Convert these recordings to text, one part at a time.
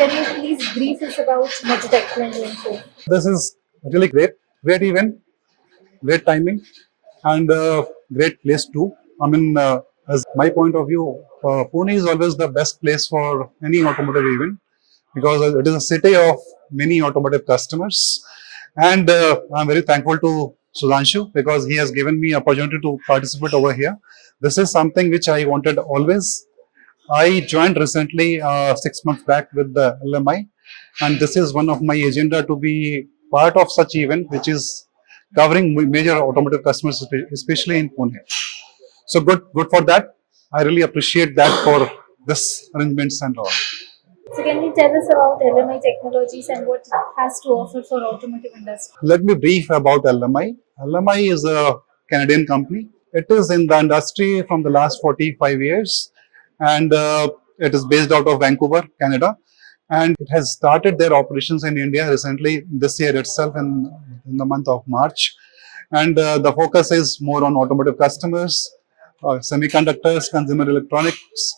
can you please brief us about MOTOTECH24? This is really great event, great timing, and great place too. I mean, as my point of view, Pune is always the best place for any automotive event because it is a city of many automotive customers, and I'm very thankful to Sudhanshu because he has given me opportunity to participate over here. This is something which I wanted always. I joined recently 6 months back with the LMI, and this is one of my agenda to be part of such event, which is covering major automotive customers, especially in Pune. So good for that. I really appreciate that for this arrangements and all. So can you tell us about LMI Technologies and what it has to offer for automotive industry? Let me brief about LMI. LMI is a Canadian company. It is in the industry from the last 45 years, and it is based out of Vancouver, Canada. And it has started their operations in India recently, this year itself, in the month of March. And the focus is more on automotive customers, semiconductors, consumer electronics,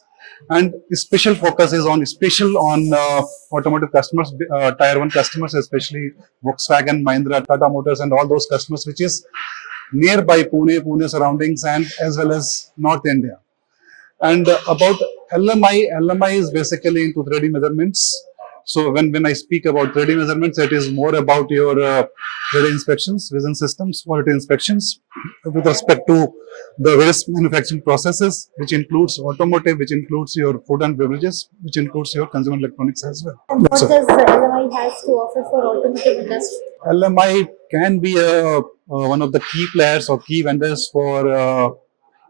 and special focus is on automotive customers, tier 1 customers, especially Volkswagen, Mahindra, Tata Motors, and all those customers, which is nearby Pune surroundings, and as well as North India. And about LMI is basically into 3D measurements. So when I speak about 3D measurements, it is more about your 3D inspections, vision systems, quality inspections with respect to the various manufacturing processes, which includes automotive, which includes your food and beverages, which includes your consumer electronics as well. And what does LMI has to offer for automotive industry? LMI can be one of the key players or key vendors for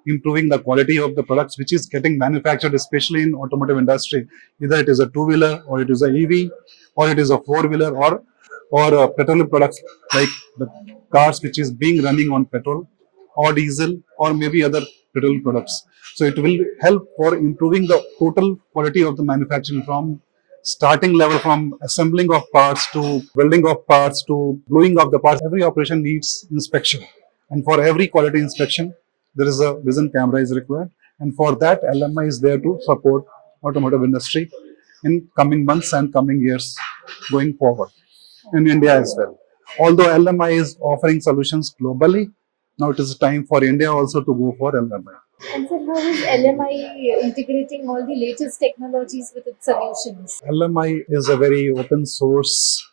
improving the quality of the products which is getting manufactured, especially in automotive industry. Either it is a two-wheeler, or it is a EV, or it is a four-wheeler, or petroleum products like the cars which is being running on petrol or diesel or maybe other petrol products. So it will help for improving the total quality of the manufacturing from starting level, from assembling of parts to building of parts to gluing of the parts. Every operation needs inspection, and for every quality inspection there is a vision camera is required, and for that LMI is there to support automotive industry in coming months and coming years going forward in India as well. Although LMI is offering solutions globally, now it is time for India also to go for LMI. And so how is LMI integrating all the latest technologies with its solutions? LMI is a very open source.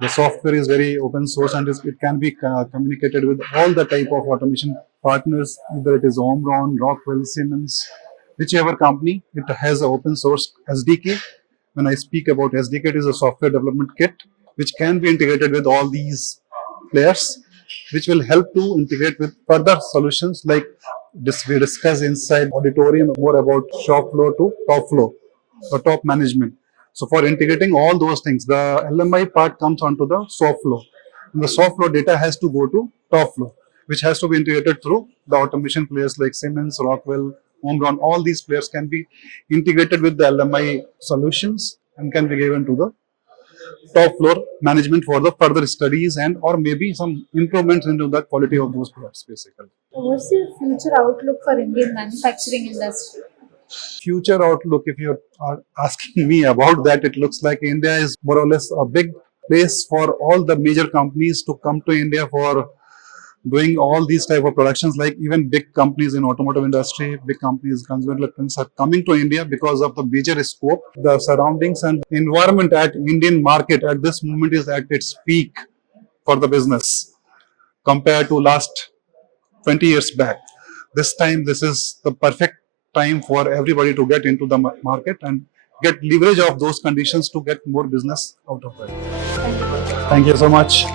The software is very open source, and it can be communicated with all the type of automation partners, either it is Omron, Rockwell, Siemens, whichever company. It has an open source SDK. When I speak about SDK, it is a software development kit which can be integrated with all these players, which will help to integrate with further solutions like this we discuss inside auditorium more about shop floor to top floor, the top management. So for integrating all those things, the LMI part comes onto the soft floor. And the soft floor data has to go to top floor, which has to be integrated through the automation players like Siemens, Rockwell, Omron. All these players can be integrated with the LMI solutions and can be given to the top floor management for the further studies and or maybe some improvements into the quality of those products basically. What's your future outlook for Indian manufacturing industry? Future outlook, if you are asking me about that, it looks like India is more or less a big place for all the major companies to come to India for doing all these type of productions. Like even big companies in automotive industry, big companies, consumer electronics are coming to India because of the major scope, the surroundings and environment at Indian market at this moment is at its peak for the business compared to last 20 years back. This time, this is the perfect time for everybody to get into the market and get leverage of those conditions to get more business out of it. Thank you. Thank you so much.